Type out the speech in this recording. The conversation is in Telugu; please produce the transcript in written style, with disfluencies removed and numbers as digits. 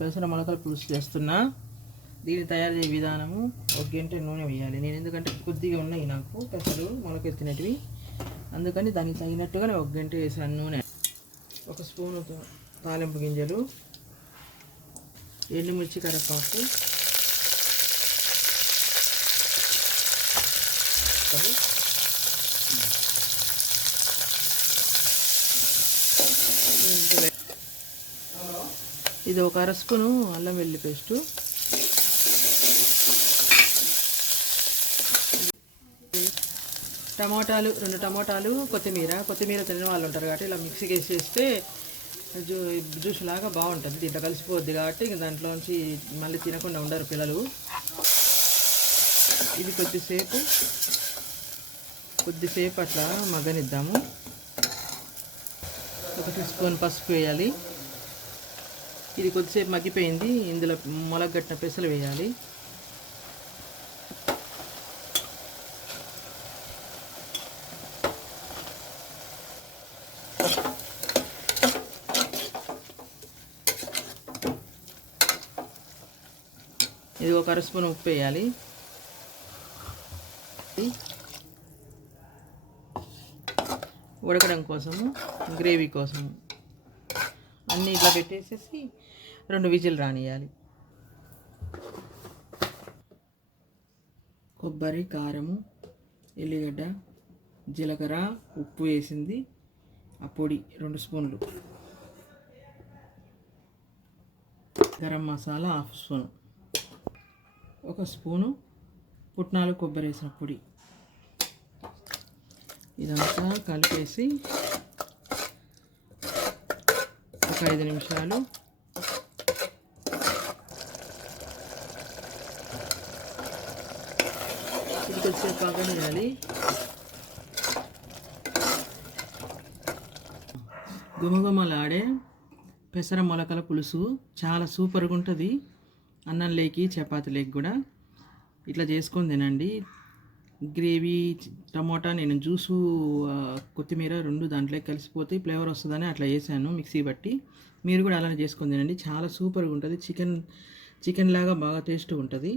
పెసర మొలకల పులుసు చేస్తున్నా. దీన్ని తయారు చేసే విధానము, 1 గంట నూనె వేయాలి. నేను ఎందుకంటే కొద్దిగా ఉన్నాయి నాకు పెసరు మొలకెత్తినటివి, అందుకని దానికి తగినట్టుగా నేను 1 గంట వేసాను నూనె. 1 స్పూను తాలింపు గింజలు, ఎండుమిర్చి, కరివేపాకు, ఇది 1 అర స్పూను అల్లం వెల్లుల్లి పేస్టు, టమాటాలు 2 టమాటాలు, కొత్తిమీర తినని వాళ్ళు ఉంటారు కాబట్టి ఇలా మిక్సీకి వేసేస్తే జ్యూస్ లాగా బాగుంటుంది. దీంట్లో కలిసిపోద్ది కాబట్టి దాంట్లోంచి మళ్ళీ తినకుండా ఉండరు పిల్లలు. ఇది కొద్దిసేపు అట్లా మగ్గనిద్దాము. 1 టీ స్పూన్ పసుపు వేయాలి. ఇది కొద్దిసేపు మగ్గిపోయింది. ఇందులో మొలగట్టిన పెసలు వేయాలి. ఇది 1 అర స్పూన్ ఉప్పు వేయాలి. ఉడకడం కోసము, గ్రేవీ కోసము అన్నీ ఇట్లా పెట్టేసేసి 2 విజిల్ రానియాలి. కొబ్బరి, కారము, ఎల్లిగడ్డ, జీలకర్ర, ఉప్పు వేసింది, ఆ పొడి 2 స్పూన్లు, గరం మసాలా 1/2 స్పూను, 1 స్పూను పుట్నాలు, కొబ్బరి వేసిన పొడి. ఇదంతా కలిపేసి ఒక 5 నిమిషాలు ఇది కొద్దిసేపు పగనియాలి. గుమగుమలాడే పెసర మొలకల పులుసు చాలా సూపర్గా ఉంటుంది. అన్నం లేకి, చపాతీ లేకి కూడా ఇట్లా చేసుకొని తినండి. గ్రేవీ, టమోటా, నేను జ్యూసు, కొత్తిమీర 2 దాంట్లో కలిసిపోతే ఫ్లేవర్ వస్తుందని అట్లా వేసాను మిక్సీ బట్టి. మీరు కూడా అలానే చేసుకొని తినండి, చాలా సూపర్గా ఉంటుంది. చికెన్ లాగా బాగా టేస్ట్గా ఉంటుంది.